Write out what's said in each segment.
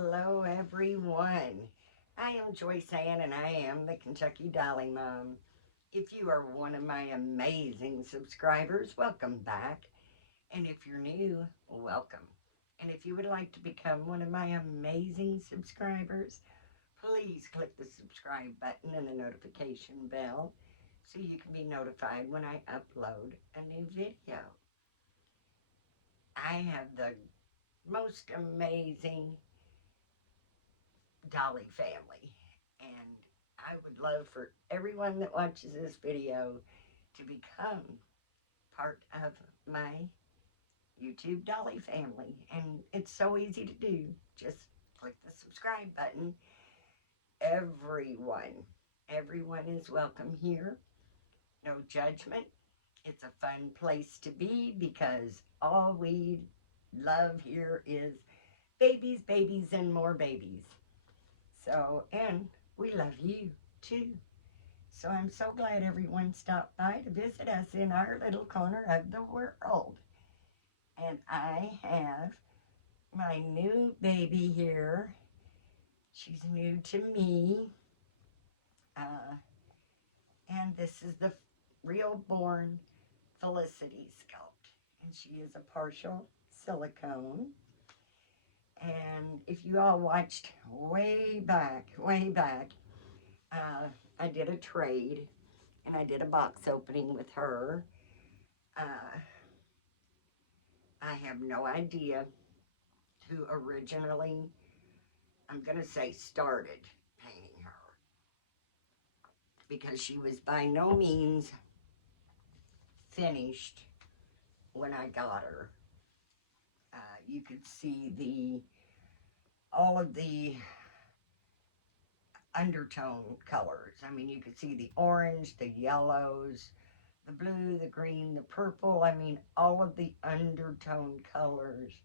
Hello, everyone. I am Joyce Ann, and I am the Kentucky Dolly Mom. If you are one of my amazing subscribers, welcome back. And if you're new, welcome. And if you would like to become one of my amazing subscribers, please click the subscribe button and the notification bell so you can be notified when I upload a new video. I have the most amazing Dolly family. And I would love for everyone that watches this video to become part of my YouTube Dolly family. And it's so easy to do. Just click the subscribe button. Everyone is welcome here. No judgment. It's a fun place to be because all we love here is babies, babies, and more babies. So, and we love you too. So I'm so glad everyone stopped by to visit us in our little corner of the world. And I have my new baby here. She's new to me. And this is the real born Felicity sculpt. And she is a partial silicone. And if you all watched way back, I did a trade and I did a box opening with her. I have no idea who originally, I'm going to say, started painting her, because she was by no means finished when I got her. You could see all of the undertone colors. I mean, you could see the orange, the yellows, the blue, the green, the purple. I mean, all of the undertone colors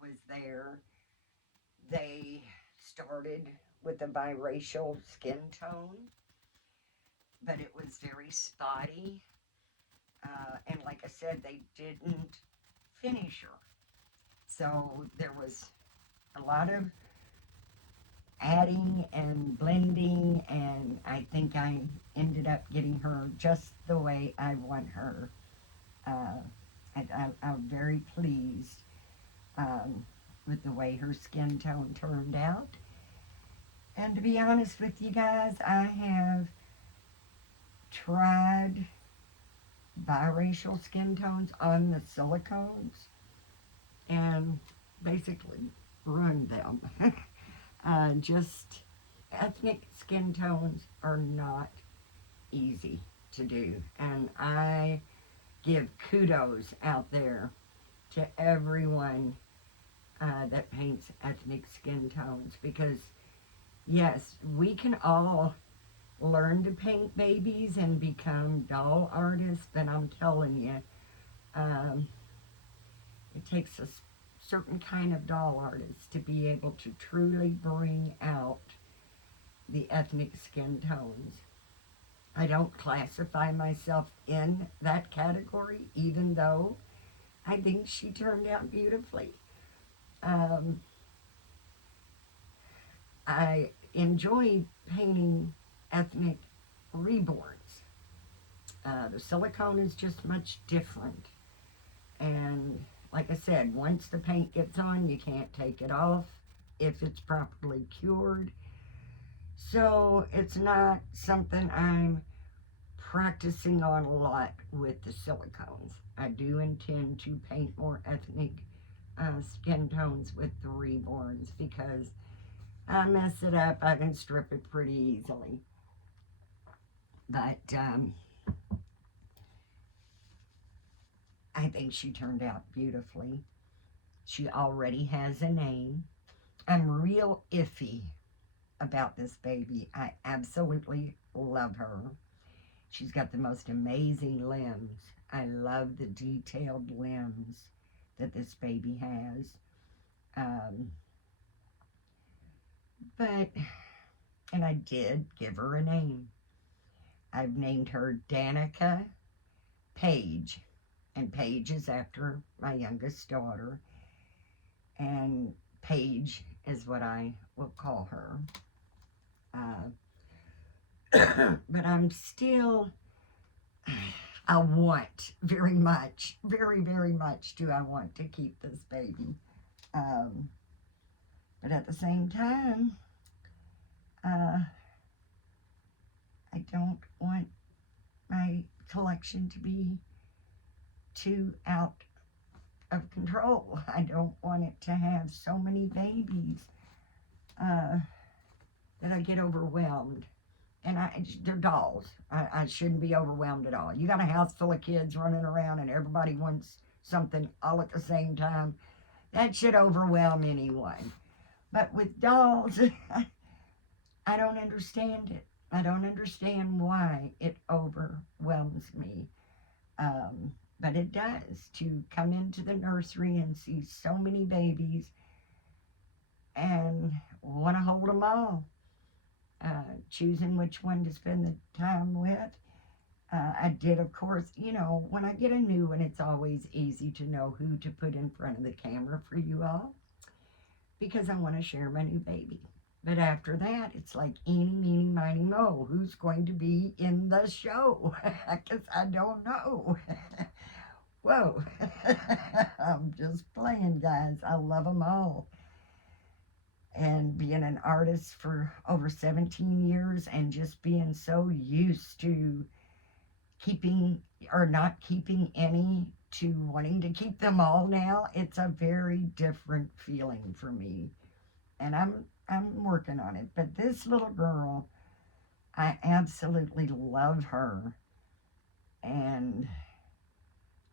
was there. They started with a biracial skin tone, but it was very spotty. And like I said, they didn't finish her. So there was a lot of adding and blending, and I think I ended up getting her just the way I want her. I'm very pleased with the way her skin tone turned out. And to be honest with you guys, I have tried biracial skin tones on the silicones and basically ruined them. Just ethnic skin tones are not easy to do, and I give kudos out there to everyone that paints ethnic skin tones, because yes, we can all learn to paint babies and become doll artists, but I'm telling you, it takes a certain kind of doll artist to be able to truly bring out the ethnic skin tones. I don't classify myself in that category, even though I think she turned out beautifully. I enjoy painting ethnic reborns. The silicone is just much different. And like I said, once the paint gets on, you can't take it off if it's properly cured. So it's not something I'm practicing on a lot with the silicones. I do intend to paint more ethnic skin tones with the reborns, because I mess it up, I can strip it pretty easily. But I think she turned out beautifully. She already has a name. I'm real iffy about this baby. I absolutely love her. She's got the most amazing limbs. I love the detailed limbs that this baby has. And I did give her a name. I've named her Danica Paige. And Paige is after my youngest daughter. And Paige is what I will call her. Uh, but I'm still, I want very much, very, very much do I want to keep this baby. Um, but at the same time, uh, I don't want my collection to be too out of control. I don't want it to have so many babies that I get overwhelmed. And they're dolls. I shouldn't be overwhelmed at all. You got a house full of kids running around and everybody wants something all at the same time. That should overwhelm anyone. But with dolls, I don't understand it. I don't understand why it overwhelms me. But it does, to come into the nursery and see so many babies and want to hold them all. Choosing which one to spend the time with. I did, of course, when I get a new one, it's always easy to know who to put in front of the camera for you all because I want to share my new baby. But after that, it's like eeny, meeny, miny, mo. Who's going to be in the show? Because I don't know. Whoa. I'm just playing, guys. I love them all. And being an artist for over 17 years and just being so used to keeping or not keeping any to wanting to keep them all now, it's a very different feeling for me. And I'm working on it. But this little girl, I absolutely love her. And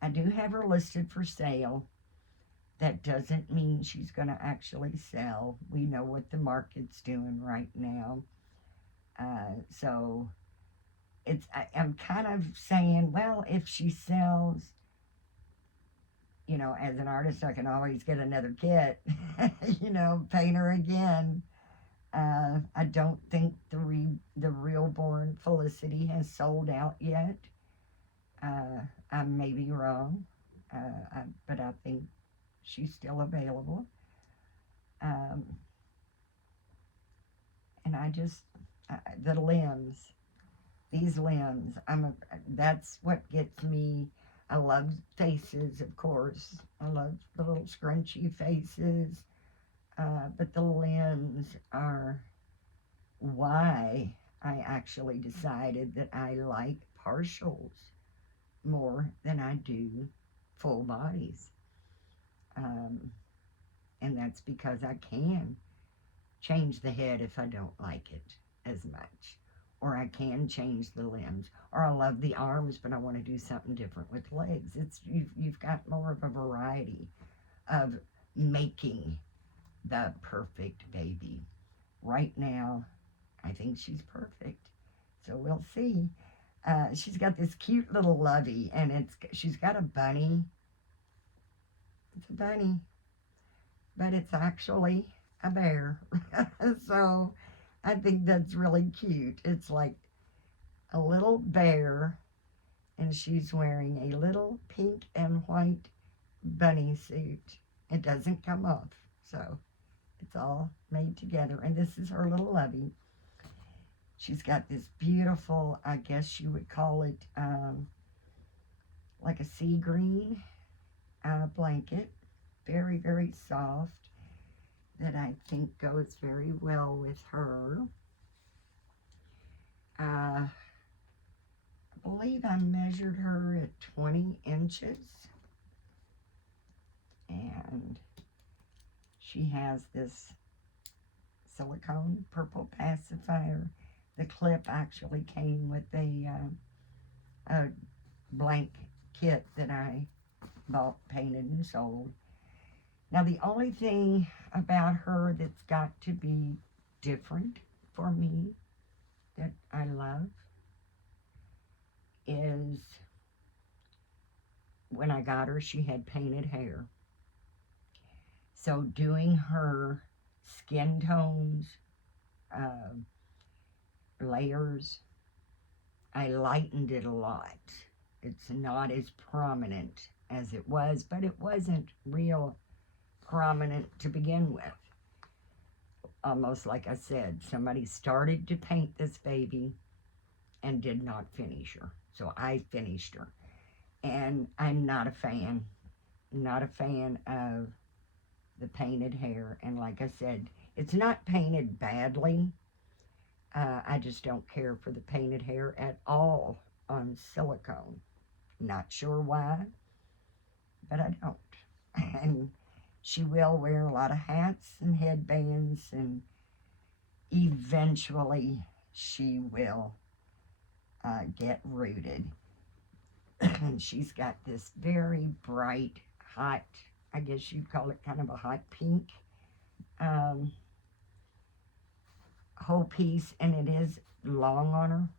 I do have her listed for sale. That doesn't mean she's going to actually sell. We know what the market's doing right now. So I'm kind of saying, well, if she sells, as an artist, I can always get another kit, paint her again. I don't think the real born Felicity has sold out yet. I may be wrong, but I think she's still available. And I just, the limbs, these limbs, that's what gets me. I love faces, of course. I love the little scrunchy faces. But the limbs are why I actually decided that I like partials more than I do full bodies. And that's because I can change the head if I don't like it as much. Or I can change the limbs. Or I love the arms, but I want to do something different with legs. You've got more of a variety of making the perfect baby. Right now, I think she's perfect. So we'll see. She's got this cute little lovey, and she's got a bunny. It's a bunny, but it's actually a bear. So I think that's really cute. It's like a little bear, and she's wearing a little pink and white bunny suit. It doesn't come off, so it's all made together. And this is her little lovey. She's got this beautiful, I guess you would call it like a sea green blanket. Very, very soft, that I think goes very well with her. I believe I measured her at 20 inches. And she has this silicone purple pacifier. The clip actually came with a blank kit that I bought, painted, and sold. Now, the only thing about her that's got to be different for me that I love is when I got her, she had painted hair. So doing her skin tones, layers, I lightened it a lot. It's not as prominent as it was, but it wasn't real prominent to begin with. Almost like I said, somebody started to paint this baby and did not finish her. So I finished her. And I'm not a fan. Not a fan of the painted hair. And like I said, it's not painted badly. I just don't care for the painted hair at all on silicone. Not sure why, but I don't. And she will wear a lot of hats and headbands, and eventually she will get rooted. And she's got this very bright, hot, I guess you'd call it kind of a hot pink whole piece, and it is long on her.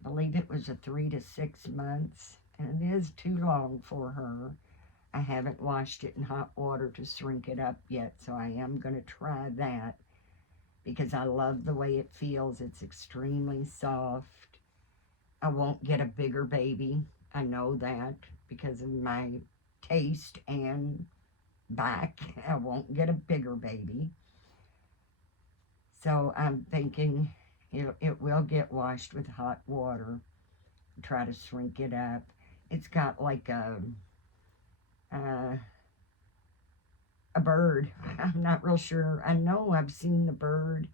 I believe it was a 3 to 6 months, and it is too long for her. I haven't washed it in hot water to shrink it up yet, so I am going to try that because I love the way it feels. It's extremely soft. I won't get a bigger baby. I know that because of my taste and back. I won't get a bigger baby. So I'm thinking it will get washed with hot water. Try to shrink it up. It's got like a bird. I'm not real sure. I know I've seen the bird,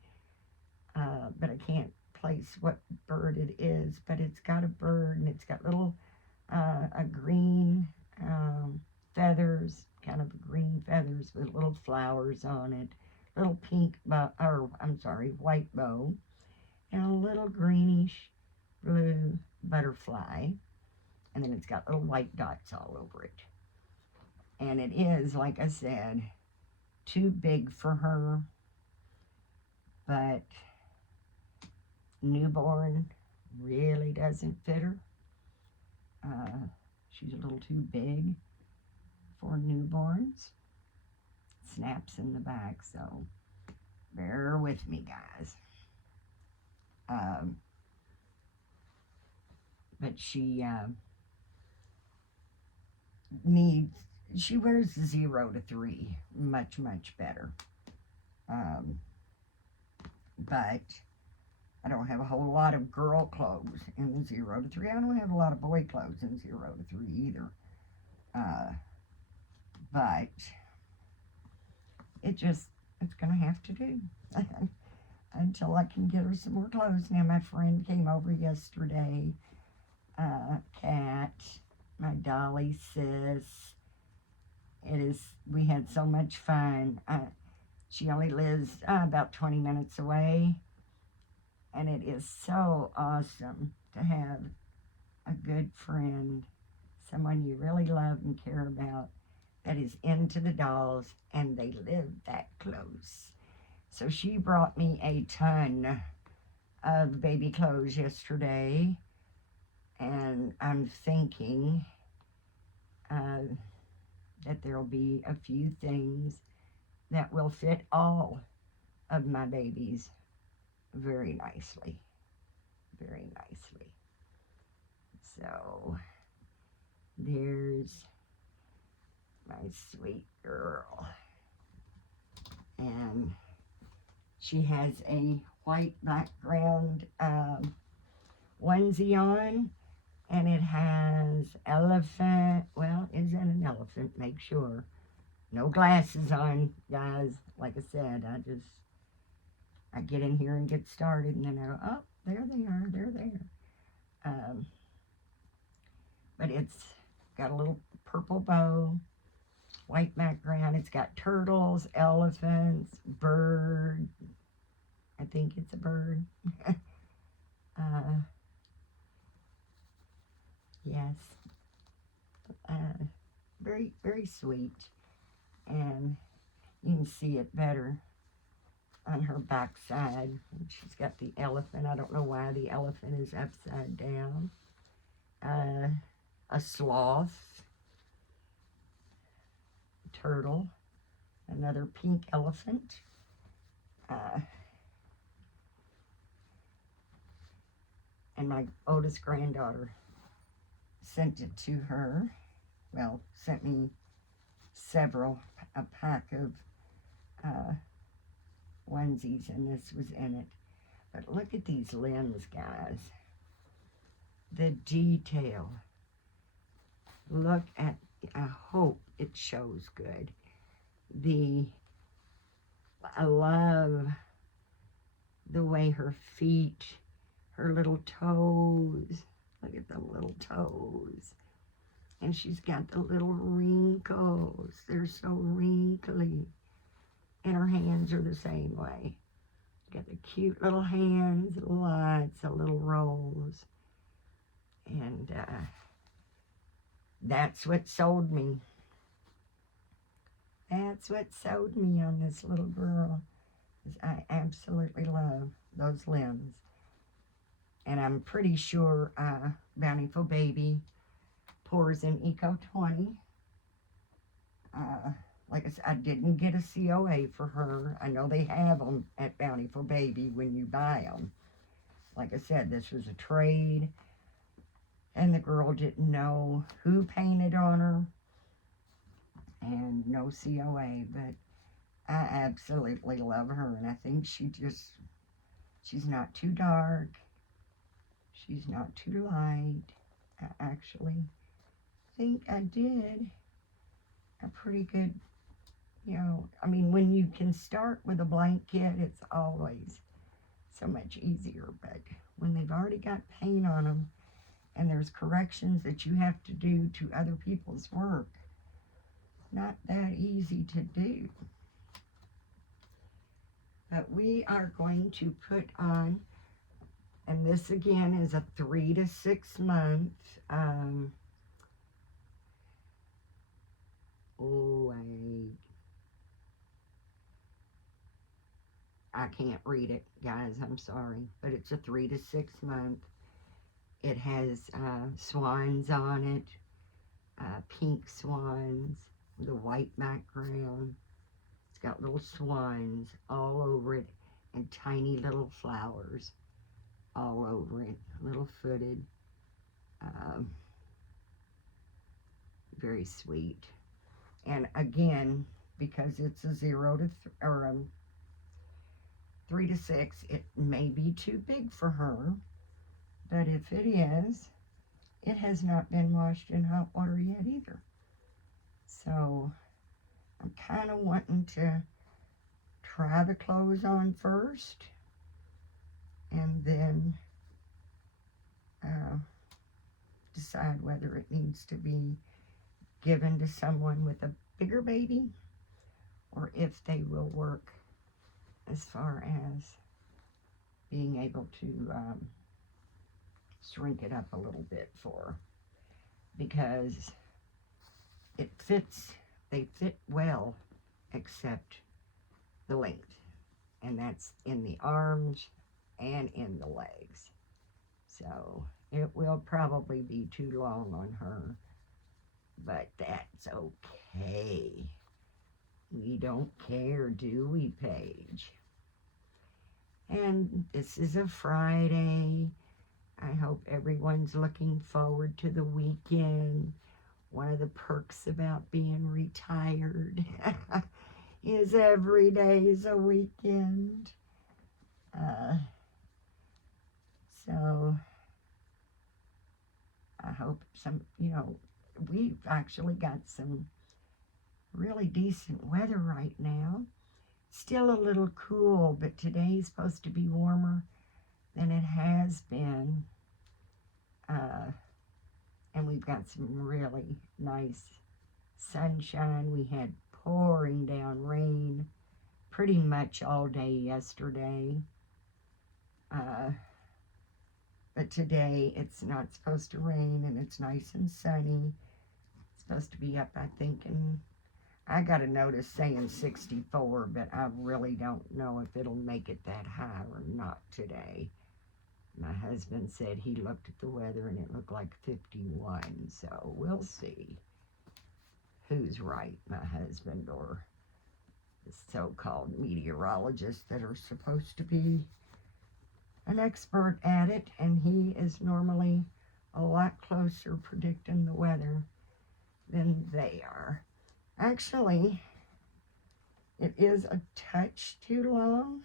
but I can't place what bird it is. But it's got a bird, and it's got little a green feathers, kind of green feathers with little flowers on it. Little pink bow, or I'm sorry, white bow, and a little greenish blue butterfly, and then it's got little white dots all over it. And it is, like I said, too big for her, but newborn really doesn't fit her. She's a little too big for newborns. Snaps in the back, so bear with me, guys. But she she wears 0 to 3 much better. But I don't have a whole lot of girl clothes in 0 to 3. I don't have a lot of boy clothes in 0 to 3 either. But it's gonna have to do until I can get her some more clothes. Now my friend came over yesterday, Kat, my Dolly sis. We had so much fun. She only lives about 20 minutes away, and it is so awesome to have a good friend, someone you really love and care about, that is into the dolls, and they live that close. So she brought me a ton of baby clothes yesterday, and I'm thinking that there'll be a few things that will fit all of my babies very nicely. Very nicely. So there's my sweet girl, and she has a white background onesie on, and it has elephant. Well, is that an elephant? Make sure. No glasses on, guys. Like I said, I get in here and get started, and then I go, oh, there they are, they're there. But it's got a little purple bow, white background. It's got turtles, elephants, bird. I think it's a bird. Yes. Very, very sweet. And you can see it better on her backside. She's got the elephant. I don't know why the elephant is upside down. A sloth. Turtle. Another pink elephant. And my oldest granddaughter sent it to her. Well, sent me a pack of uh, onesies, and this was in it. But look at these limbs, guys. The detail. Look at, I hope it shows good. I love the way her feet, her little toes, look at them little toes. And she's got the little wrinkles. They're so wrinkly. And her hands are the same way. Got the cute little hands, lots of little rolls. And that's what sold me. That's what sold me on this little girl. Is I absolutely love those limbs. And I'm pretty sure Bountiful Baby pours in Eco 20. Like I said, I didn't get a COA for her. I know they have them at Bountiful Baby when you buy them. Like I said, this was a trade, and the girl didn't know who painted on her, and no COA, but I absolutely love her, and I think she's not too dark, she's not too light. I actually think I did a pretty good, I mean, when you can start with a blank kit, it's always so much easier, but when they've already got paint on them, and there's corrections that you have to do to other people's work, not that easy to do. But we are going to put on, and this again is a 3 to 6 month, I can't read it, guys, I'm sorry, but it's a 3 to 6 month. It has swans on it, pink swans with a white background. It's got little swans all over it and tiny little flowers all over it, little footed. Very sweet. And again, because it's a 3 to 6, it may be too big for her. But if it is, it has not been washed in hot water yet either. So I'm kind of wanting to try the clothes on first, and then decide whether it needs to be given to someone with a bigger baby, or if they will work as far as being able to shrink it up a little bit for her, because they fit well, except the length, and that's in the arms and in the legs. So it will probably be too long on her, but that's okay. We don't care, do we, Paige? And this is a Friday. I hope everyone's looking forward to the weekend. One of the perks about being retired is every day is a weekend. So I hope we've actually got some really decent weather right now. Still a little cool, but today's supposed to be warmer than it has been. And we've got some really nice sunshine. We had pouring down rain pretty much all day yesterday. But today it's not supposed to rain, and it's nice and sunny. It's supposed to be up, I think, and I got a notice saying 64, but I really don't know if it'll make it that high or not today. My husband said he looked at the weather and it looked like 51, so we'll see who's right, my husband or the so-called meteorologists that are supposed to be an expert at it, and he is normally a lot closer predicting the weather than they are. Actually, it is a touch too long,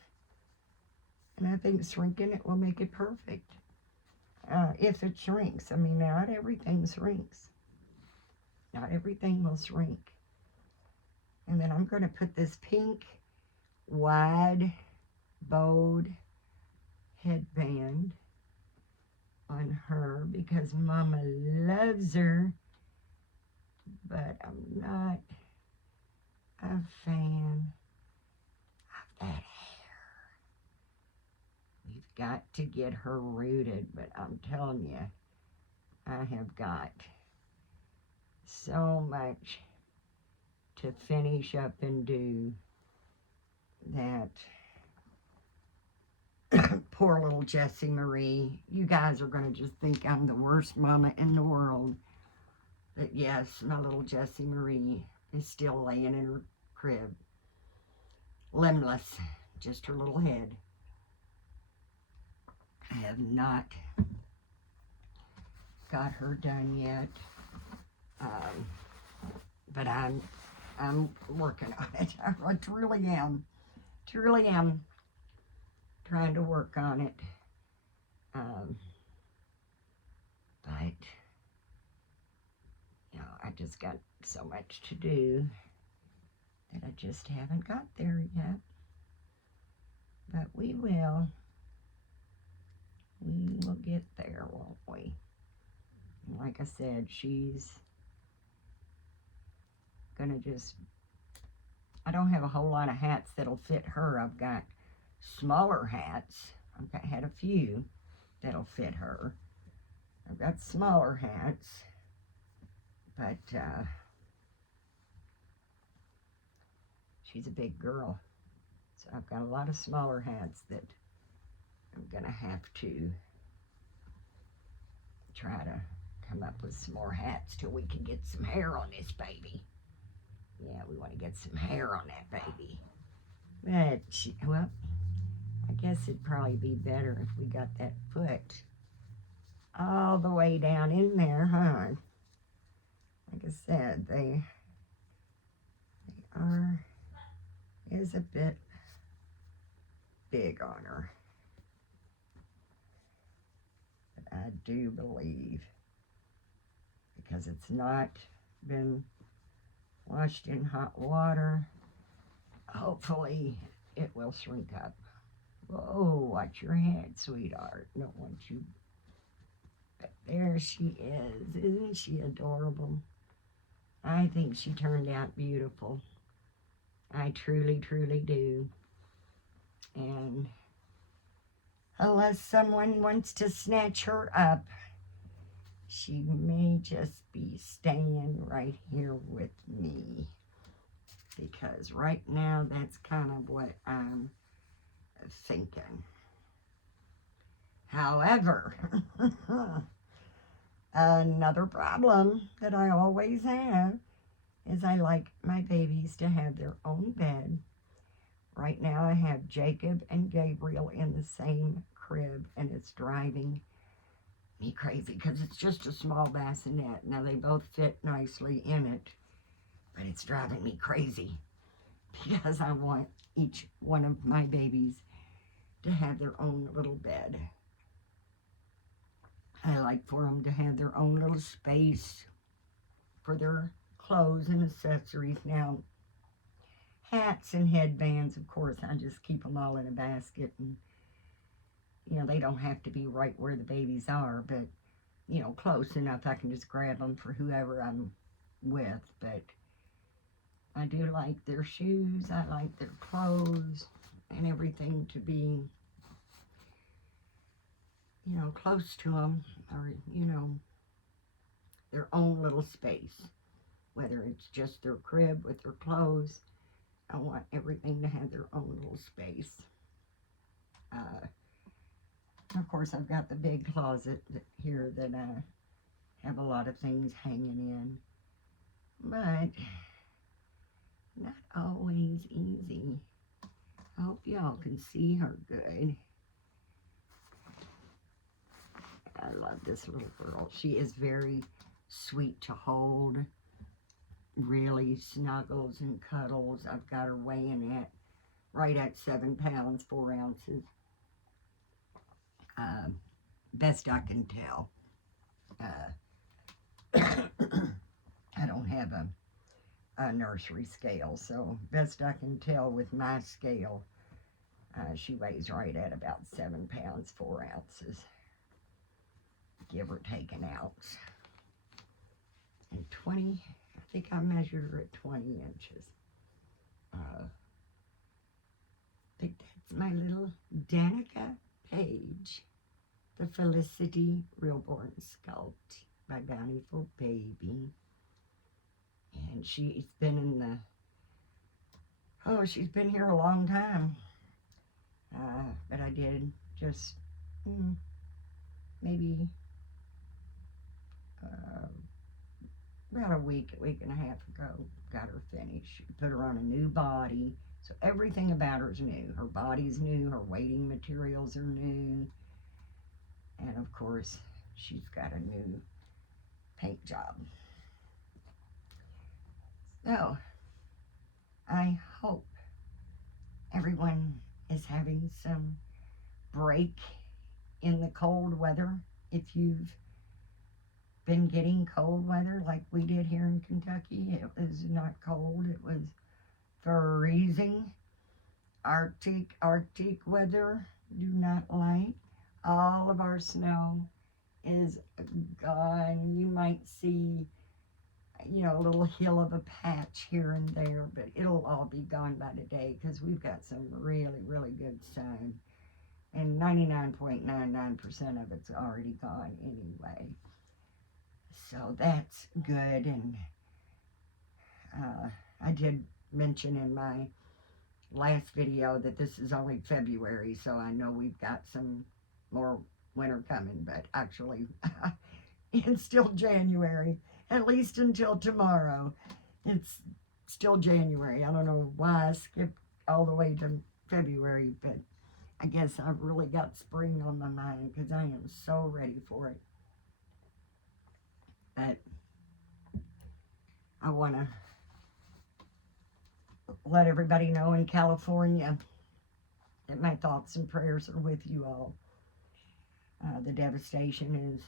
and I think shrinking it will make it perfect. If it shrinks. I mean, not everything shrinks. Not everything will shrink. And then I'm going to put this pink, wide, bowed headband on her because Mama loves her, but I'm not a fan of that hair. We've got to get her rooted, but I'm telling you, I have got so much to finish up and do that. Poor little Jessie Marie. You guys are going to just think I'm the worst mama in the world. But yes, my little Jessie Marie is still laying in her crib. Limbless. Just her little head. I have not got her done yet. But I'm working on it. I truly am. Truly am trying to work on it. But, you know, I just got so much to do that I just haven't got there yet. But we will. We will get there, won't we? And like I said, she's gonna just, I don't have a whole lot of hats that'll fit her. I've got smaller hats. Had a few that'll fit her. I've got smaller hats, but she's a big girl. So I've got a lot of smaller hats that I'm gonna have to try to come up with some more hats till we can get some hair on this baby. Yeah, we want to get some hair on that baby. But, well, I guess it'd probably be better if we got that foot all the way down in there, huh? Like I said, they is a bit big on her. But I do believe, because it's not been washed in hot water, hopefully it will shrink up. Whoa, watch your head, sweetheart. Don't want you. But there she is. Isn't she adorable? I think she turned out beautiful. I truly, truly do. And unless someone wants to snatch her up, she may just be staying right here with me. Because right now, that's kind of what I'm thinking. However, another problem that I always have is I like my babies to have their own bed. Right now I have Jacob and Gabriel in the same crib, and it's driving me crazy because it's just a small bassinet. Now they both fit nicely in it, but it's driving me crazy because I want each one of my babies to have their own little bed. I like for them to have their own little space for their clothes and accessories. Now, hats and headbands, of course, I just keep them all in a basket, and you know, they don't have to be right where the babies are, but you know, close enough I can just grab them for whoever I'm with. But I do like their shoes, I like their clothes and everything to be, you know, close to them, or you know, their own little space. Whether it's just their crib with their clothes, I want everything to have their own little space. Of course, I've got the big closet here that I have a lot of things hanging in. But not always easy. I hope y'all can see her good. I love this little girl. She is very sweet to hold. really snuggles and cuddles. I've got her weighing at right at 7 pounds 4 ounces. Uh, Best I can tell. Uh, I don't have a nursery scale, so best I can tell with my scale, she weighs right at about 7 pounds 4 ounces, give or take an ounce. And 20, I think I measured her at 20 inches. I think that's my little Danica Paige, the Felicity Realborn Sculpt by Bountiful Baby. And she's been in the, she's been here a long time. But I did just maybe about a week and a half ago, got her finished. Put her on a new body. So everything about her's new. Her body's new, her weighting materials are new. And of course, she's got a new paint job. So, I hope everyone is having some break in the cold weather. If you've been getting cold weather like we did here in Kentucky, it was not cold, it was freezing. Arctic weather, do not like. All of our snow is gone. You might see, a little hill of a patch here and there, but it'll all be gone by today because we've got some really, really good sun. And 99.99% of it's already gone anyway. So that's good. And I did mention in my last video that this is only February, so I know we've got some more winter coming, but actually it's still January, at least until tomorrow. It's still January. I don't know why I skipped all the way to February, but I guess I've really got spring on my mind because I am so ready for it. But I want to let everybody know in California that my thoughts and prayers are with you all. The devastation is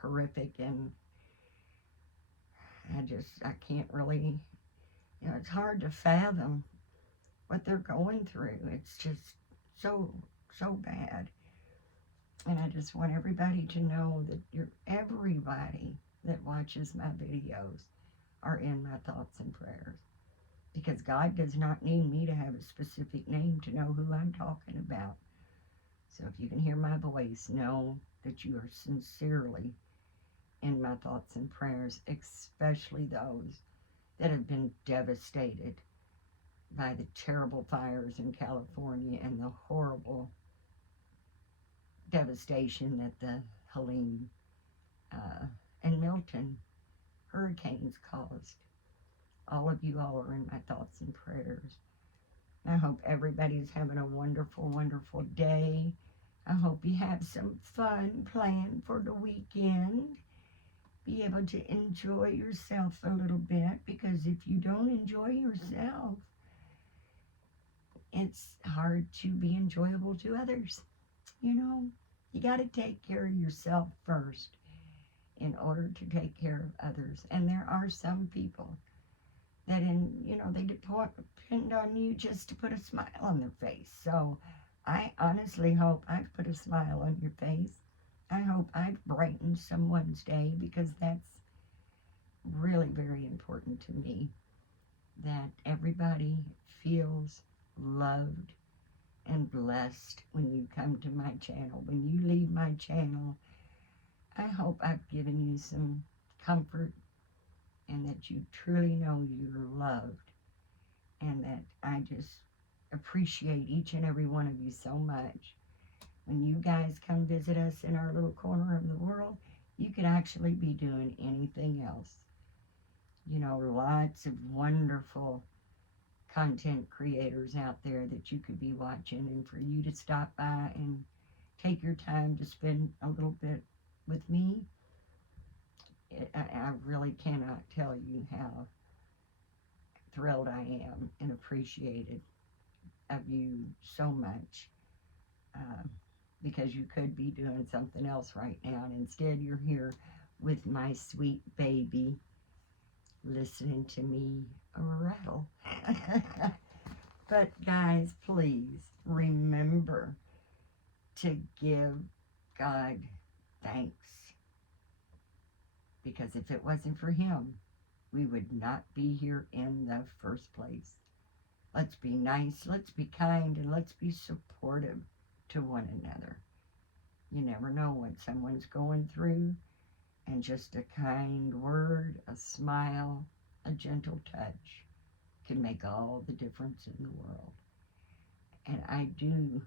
horrific, and I can't really, it's hard to fathom what they're going through. It's just so bad. And I just want everybody to know that everybody that watches my videos are in my thoughts and prayers. Because God does not need me to have a specific name to know who I'm talking about. So if you can hear my voice, know that you are sincerely in my thoughts and prayers, especially those that have been devastated by the terrible fires in California and the horrible devastation that the Helene and Milton hurricanes caused. All of you all are in my thoughts and prayers. I hope everybody's having a wonderful, wonderful day. I hope you have some fun planned for the weekend. Be able to enjoy yourself a little bit, because if you don't enjoy yourself, it's hard to be enjoyable to others. You got to take care of yourself first in order to take care of others. And there are some people that they depend on you just to put a smile on their face. So I honestly hope I've put a smile on your face. I hope I've brightened someone's day, because that's really very important to me, that everybody feels loved and blessed when you come to my channel. When you leave my channel, I hope I've given you some comfort, and that you truly know you're loved, and that I just appreciate each and every one of you so much. When you guys come visit us in our little corner of the world, you could actually be doing anything else. Lots of wonderful content creators out there that you could be watching, and for you to stop by and take your time to spend a little bit with me, I really cannot tell you how thrilled I am and appreciated of you so much, uh, because you could be doing something else right now, and instead you're here with my sweet baby listening to me rattle. But guys, please remember to give God thanks, because if it wasn't for Him, we would not be here in the first place. Let's be nice, let's be kind, and let's be supportive to one another. You never know what someone's going through, and just a kind word, a smile, a gentle touch can make all the difference in the world. And I do,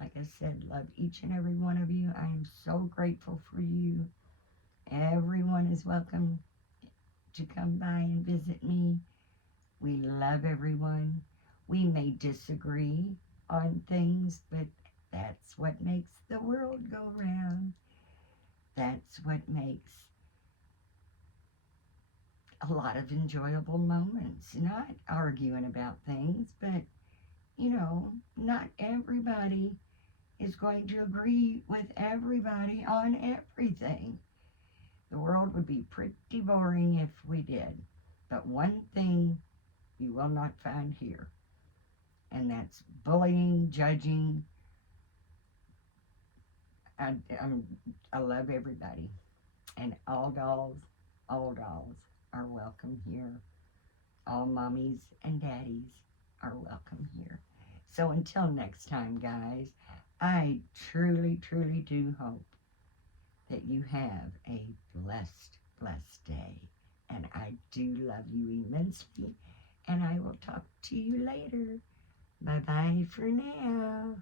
like I said, love each and every one of you. I am so grateful for you. Everyone is welcome to come by and visit me. We love everyone. We may disagree on things, but that's what makes the world go round. That's what makes a lot of enjoyable moments. Not arguing about things, but not everybody is going to agree with everybody on everything. The world would be pretty boring if we did. But one thing you will not find here, and that's bullying, judging. I, I love everybody, and all dolls are welcome here. All mommies and daddies are welcome here. So until next time, guys, I truly, truly do hope that you have a blessed, blessed day. And I do love you immensely. And I will talk to you later. Bye-bye for now.